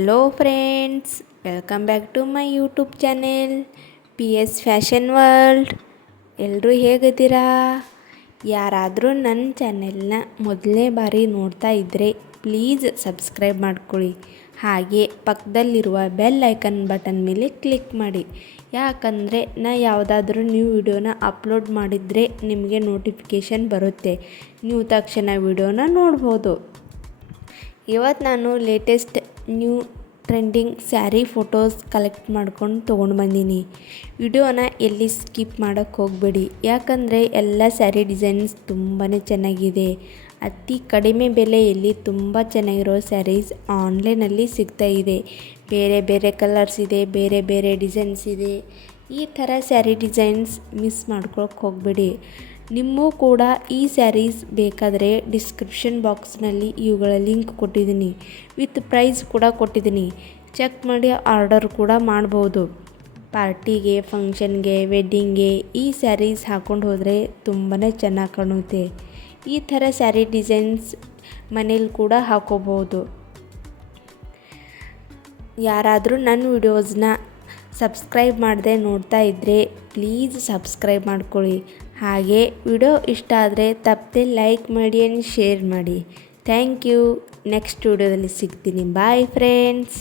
Hello friends, welcome back to my YouTube channel P S fashion world. ಎಲ್ಲರೂ ಹೇಗಿದ್ದೀರಾ? ಯಾರಾದರೂ ನನ್ನ ಚಾನೆಲ್ನ ಮೊದಲನೇ ಬಾರಿ ನೋಡ್ತಾ ಇದ್ದರೆ ಪ್ಲೀಸ್ ಸಬ್ಸ್ಕ್ರೈಬ್ ಮಾಡ್ಕೊಳ್ಳಿ. ಹಾಗೆ ಪಕ್ಕದಲ್ಲಿರುವ ಬೆಲ್ ಐಕನ್ ಬಟನ್ ಮೇಲೆ ಕ್ಲಿಕ್ ಮಾಡಿ. ಯಾಕಂದರೆ ನಾ ಯಾವುದಾದ್ರೂ ನ್ಯೂ ವಿಡಿಯೋನ ಅಪ್ಲೋಡ್ ಮಾಡಿದರೆ ನಿಮಗೆ ನೋಟಿಫಿಕೇಷನ್ ಬರುತ್ತೆ. ನೀವು ತಕ್ಷಣ ವಿಡಿಯೋನ ನೋಡ್ಬೋದು. ಇವತ್ತು ನಾನು latest new trending sari photos collect ಮಾಡ್ಕೊಂಡು ತೊಗೊಂಡು ಬಂದೀನಿ. ವಿಡಿಯೋನ ಎಲ್ಲಿ ಸ್ಕಿಪ್ ಮಾಡೋಕ್ಕೆ ಹೋಗಬೇಡಿ, ಯಾಕಂದರೆ ಎಲ್ಲ ಸ್ಯಾರಿ ಡಿಸೈನ್ಸ್ ತುಂಬಾ ಚೆನ್ನಾಗಿದೆ. ಅತಿ ಕಡಿಮೆ ಬೆಲೆಯಲ್ಲಿ ತುಂಬ ಚೆನ್ನಾಗಿರೋ ಸ್ಯಾರೀಸ್ ಆನ್ಲೈನಲ್ಲಿ ಸಿಗ್ತಾ ಇದೆ. ಬೇರೆ ಬೇರೆ ಕಲರ್ಸ್ ಇದೆ, ಬೇರೆ ಬೇರೆ ಡಿಸೈನ್ಸ್ ಇದೆ. ಈ ಥರ ಸ್ಯಾರಿ ಡಿಸೈನ್ಸ್ ಮಿಸ್ ಮಾಡ್ಕೊಳಕ್ಕೆ ಹೋಗಬೇಡಿ. ನಿಮಗೂ ಕೂಡ ಈ ಸ್ಯಾರೀಸ್ ಬೇಕಾದರೆ ಡಿಸ್ಕ್ರಿಪ್ಷನ್ ಬಾಕ್ಸ್ನಲ್ಲಿ ಇವುಗಳ ಲಿಂಕ್ ಕೊಟ್ಟಿದ್ದೀನಿ, ವಿತ್ ಪ್ರೈಸ್ ಕೂಡ ಕೊಟ್ಟಿದ್ದೀನಿ. ಚೆಕ್ ಮಾಡಿ ಆರ್ಡರ್ ಕೂಡ ಮಾಡ್ಬೋದು. ಪಾರ್ಟಿಗೆ, ಫಂಕ್ಷನ್ಗೆ, ವೆಡ್ಡಿಂಗ್ಗೆ ಈ ಸ್ಯಾರೀಸ್ ಹಾಕ್ಕೊಂಡು ಹೋದರೆ ತುಂಬಾ ಚೆನ್ನಾಗಿ ಕಾಣುತ್ತೆ. ಈ ಥರ ಸ್ಯಾರಿ ಡಿಸೈನ್ಸ್ ಮನೇಲಿ ಕೂಡ ಹಾಕೋಬೋದು. ಯಾರಾದರೂ ನನ್ನ ವಿಡಿಯೋಸ್ನ ಸಬ್ಸ್ಕ್ರೈಬ್ ಮಾಡದೆ ನೋಡ್ತಾ ಇದ್ದರೆ ಪ್ಲೀಸ್ ಸಬ್ಸ್ಕ್ರೈಬ್ ಮಾಡ್ಕೊಳ್ಳಿ. ಹಾಗೆ ವಿಡಿಯೋ ಇಷ್ಟ ಆದರೆ ತಪ್ಪದೆ ಲೈಕ್ ಮಾಡಿ ಆ್ಯಂಡ್ ಶೇರ್ ಮಾಡಿ. Thank you. ನೆಕ್ಸ್ಟ್ ವಿಡಿಯೋದಲ್ಲಿ ಸಿಗ್ತೀನಿ. Bye friends.